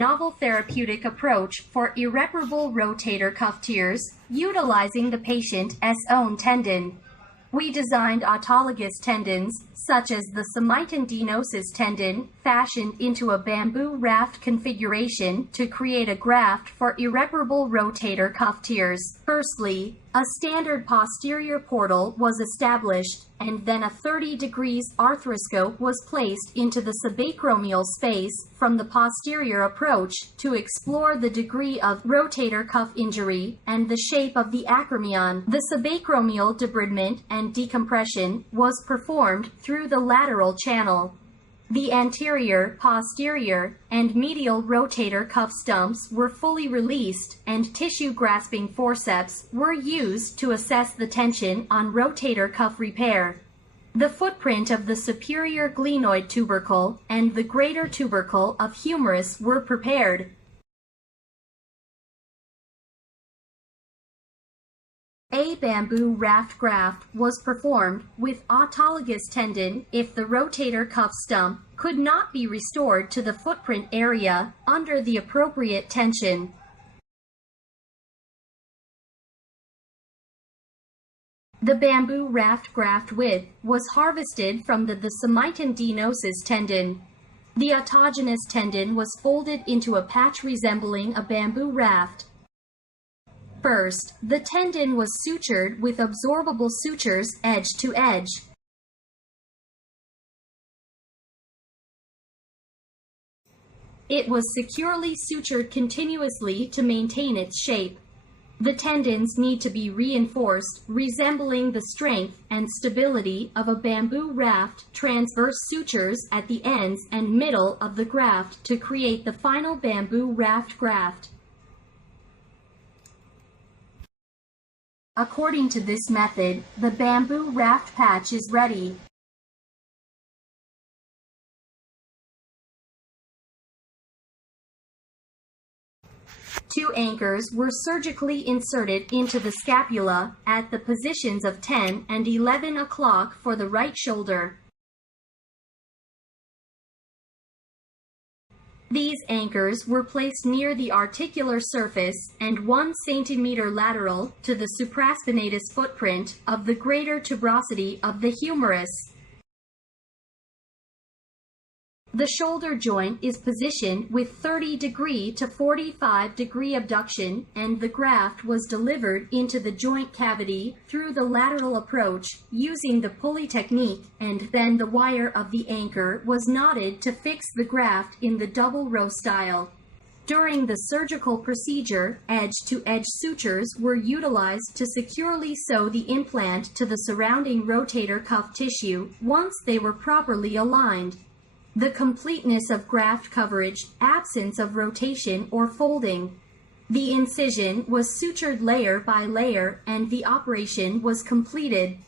novel therapeutic approach for irreparable rotator cuff tears, utilizing the patient's own tendon. We designed autologous tendons, such as the semitendinosus tendon, fashioned into a bamboo raft configuration to create a graft for irreparable rotator cuff tears. Firstly, a standard posterior portal was established, and then a 30 degrees arthroscope was placed into the subacromial space from the posterior approach to explore the degree of rotator cuff injury and the shape of the acromion. The subacromial debridement and decompression was performed through the lateral channel. The anterior, posterior, and medial rotator cuff stumps were fully released, and tissue-grasping forceps were used to assess the tension on rotator cuff repair. The footprint of the superior glenoid tubercle and the greater tubercle of humerus were prepared. A bamboo raft graft was performed with autologous tendon if the rotator cuff stump could not be restored to the footprint area under the appropriate tension. The bamboo raft graft width was harvested from the semitendinosus tendon. The autogenous tendon was folded into a patch resembling a bamboo raft. First, the tendon was sutured with absorbable sutures edge to edge. It was securely sutured continuously to maintain its shape. The tendons need to be reinforced, resembling the strength and stability of a bamboo raft. Transverse sutures at the ends and middle of the graft to create the final bamboo raft graft. According to this method, the bamboo raft patch is ready. Two anchors were surgically inserted into the scapula at the positions of 10 and 11 o'clock for the right shoulder. These anchors were placed near the articular surface and 1 centimeter lateral to the supraspinatus footprint of the greater tuberosity of the humerus. The shoulder joint is positioned with 30 degree to 45 degree abduction, and the graft was delivered into the joint cavity through the lateral approach using the pulley technique, and then the wire of the anchor was knotted to fix the graft in the double row style. During the surgical procedure, edge-to-edge sutures were utilized to securely sew the implant to the surrounding rotator cuff tissue once they were properly aligned. The completeness of graft coverage, absence of rotation or folding. The incision was sutured layer by layer, and the operation was completed.